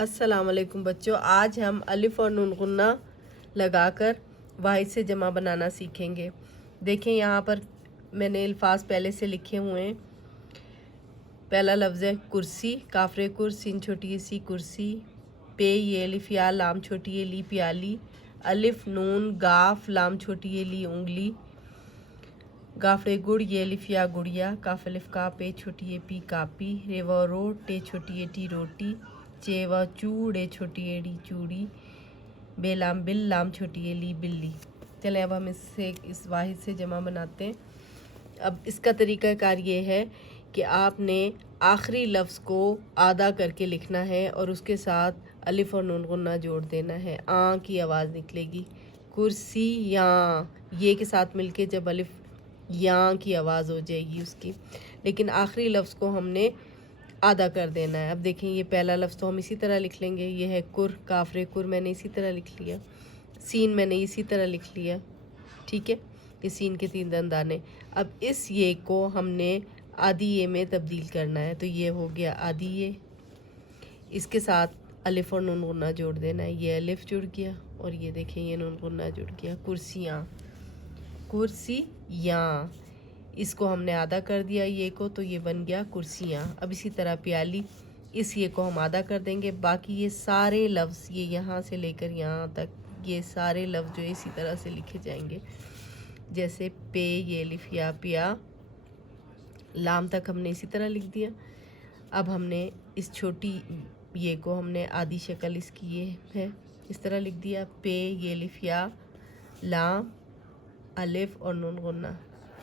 अस्सलाम वालेकुम बच्चों, आज हम अलिफ और नून गुन्ना लगाकर वाहिद से जमा बनाना सीखेंगे। देखें यहाँ पर मैंने अल्फाज पहले से लिखे हुए हैं। पहला लफ्ज़ है कुर्सी, काफरे कुर, सिन छोटी सी कुर्सी, पे ये अलिफ या लाम छोटी ये ली प्याली, अलिफ नून गाफ लाम छोटी ये ली उंगली, गाफड़े गुड़ ये अलिफ या गुड़िया, काफ अलिफ का पे छोटी ये पी कापी, रे व रो टे छोटी ये टी रोटी, चे व चू डे छोटी ये डी चूड़ी, बेलाम बिल लाम छोटी ये ली बिल्ली। चलें अब हम इससे इस वाहिद से जमा बनाते हैं। अब इसका तरीक़ाकार ये है कि आपने आखिरी लफ्ज़ को आधा करके लिखना है और उसके साथ अलिफ और नून गुन्ना जोड़ देना है। आ की आवाज़ निकलेगी। कुर्सी या ये के साथ मिलके जब अलिफ या की आवाज़ हो जाएगी उसकी, लेकिन आखिरी लफ्ज़ को हमने आधा कर देना है। अब देखें ये पहला लफ्ज़ तो हम इसी तरह लिख लेंगे। ये है कुर, काफरे कुर मैंने इसी तरह लिख लिया, सीन मैंने इसी तरह लिख लिया, ठीक है। ये सीन के 3 दंदाने। अब इस ये को हमने आधी ये में तब्दील करना है, तो ये हो गया आधी ये। इसके साथ अलिफ और नून गुन्ना जोड़ देना है। ये अलिफ जुड़ गया और ये देखें ये नून गुन्ना जुड़ गया। कुर्सियाँ, कुर्सियाँ, इसको हमने आधा कर दिया ये को, तो ये बन गया कुर्सियाँ। अब इसी तरह प्याली, इस ये को हम आधा कर देंगे। बाकी ये सारे लफ्ज़ ये यहाँ से लेकर यहाँ तक ये सारे लफ्ज़ जो है इसी तरह से लिखे जाएंगे। जैसे पे ये अलिफ या पिया, लाम तक हमने इसी तरह लिख दिया। अब हमने इस छोटी ये को हमने आधी शक्ल इसकी ये है इस तरह लिख दिया। पे ये अलिफ या, लाम अलिफ और नून गुन्ना,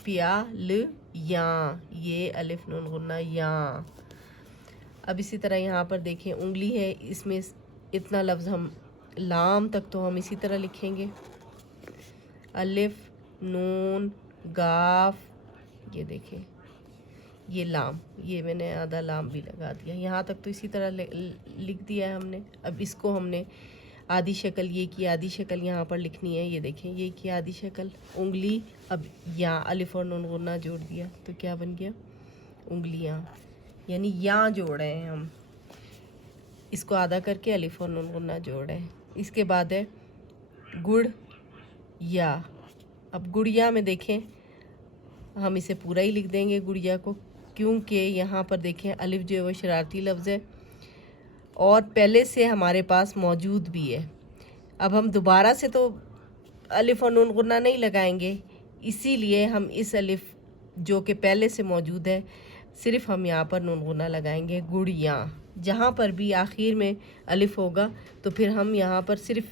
पिया ल या, ये अलिफ नून गुन्ना या। अब इसी तरह यहाँ पर देखें उंगली है, इसमें इतना लफ्ज़ हम लाम तक तो हम इसी तरह लिखेंगे। अलिफ नून गाफ, ये देखें ये लाम, ये मैंने आधा लाम भी लगा दिया। यहाँ तक तो इसी तरह लिख दिया है हमने। अब इसको हमने आधी शक्ल, ये की आधी शक्ल यहाँ पर लिखनी है। ये देखें ये की आधी शक्ल उंगली। अब यहाँ अलिफ और नून गुन्ना जोड़ दिया तो क्या बन गया उंगलियाँ, यानी यहाँ जोड़ रहे हैं हम। इसको आधा करके अलिफ और नून गुन्ना जोड़ रहे हैं। इसके बाद है गुड़ या। अब गुड़िया में देखें हम इसे पूरा ही लिख देंगे गुड़िया को, क्योंकि यहाँ पर देखें अलिफ जो है वो शरारती लफ्ज़ है और पहले से हमारे पास मौजूद भी है। अब हम दोबारा से तो अलिफ और नून गुन्ना नहीं लगाएंगे, इसीलिए हम इस अलिफ जो कि पहले से मौजूद है सिर्फ हम यहाँ पर नून गुन्ना लगाएंगे। गुड़िया, जहाँ पर भी आखिर में अलिफ होगा तो फिर हम यहाँ पर सिर्फ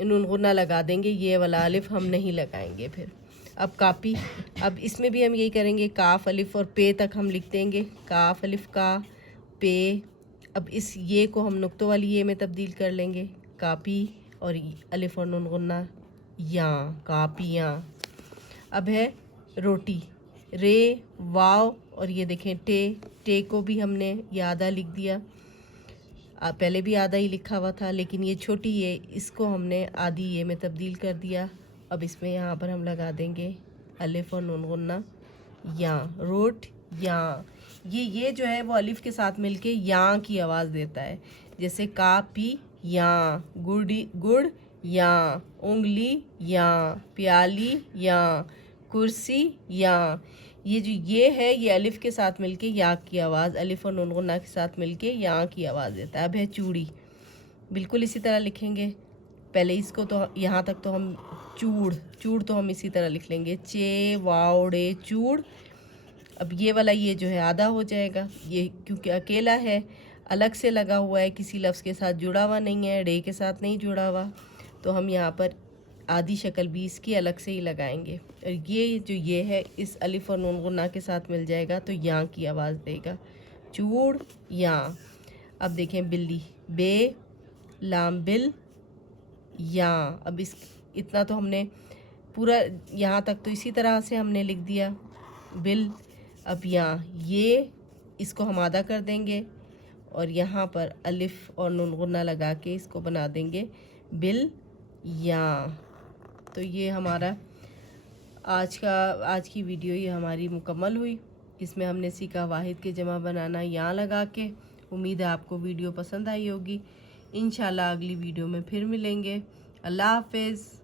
नून गुन्ना लगा देंगे, ये वाला अलिफ हम नहीं लगाएंगे फिर। अब कापी, अब इसमें भी हम यही करेंगे। काफ अलिफ और पे तक हम लिख देंगे। काफ अलिफ का पे। अब इस ये को हम नुक्तों वाली ये में तब्दील कर लेंगे। कापी और अलिफ और नून गुन्ना या, कापियाँ। अब है रोटी, रे वाव और ये देखें टे को भी हमने ये आधा लिख दिया। पहले भी आधा ही लिखा हुआ था, लेकिन ये छोटी ये इसको हमने आधी ये में तब्दील कर दिया। अब इसमें यहाँ पर हम लगा देंगे अलिफ और नून गुन्ना या, रोट या। ये जो है वो अलिफ के साथ मिलके या की आवाज़ देता है। जैसे कापी या, गुड़ या, उंगली या, प्याली या, कुर्सी या। ये जो ये है ये अलिफ के साथ मिलके या की आवाज़, अलिफ और नून गुन्ना के साथ मिलके या की आवाज़ देता है। अब है चूड़ी, बिल्कुल इसी तरह लिखेंगे। पहले इसको तो यहाँ तक तो हम चूड़ तो हम इसी तरह लिख लेंगे। चे वावड़े चूड़। अब ये वाला ये जो है आधा हो जाएगा, ये क्योंकि अकेला है, अलग से लगा हुआ है, किसी लफ्ज़ के साथ जुड़ा हुआ नहीं है, डे के साथ नहीं जुड़ा हुआ, तो हम यहाँ पर आधी शक्ल भी इसकी अलग से ही लगाएंगे। और ये जो ये है इस अलिफ और नून गुन्ना के साथ मिल जाएगा तो यहाँ की आवाज़ देगा, चूड़ या। अब देखें बिल्ली, बे लाम बिल या। अब इस इतना तो हमने पूरा यहाँ तक तो इसी तरह से हमने लिख दिया बिल। अब यहाँ ये इसको हम आधा कर देंगे और यहाँ पर अलिफ और नून गुन्ना लगा के इसको बना देंगे बिल या। तो ये हमारा आज की वीडियो ये हमारी मुकम्मल हुई। इसमें हमने सीखा वाहिद के जमा बनाना यहाँ लगा के उम्मीद है आपको वीडियो पसंद आई होगी। इंशाल्लाह अगली वीडियो में फिर मिलेंगे। अल्लाह हाफिज़।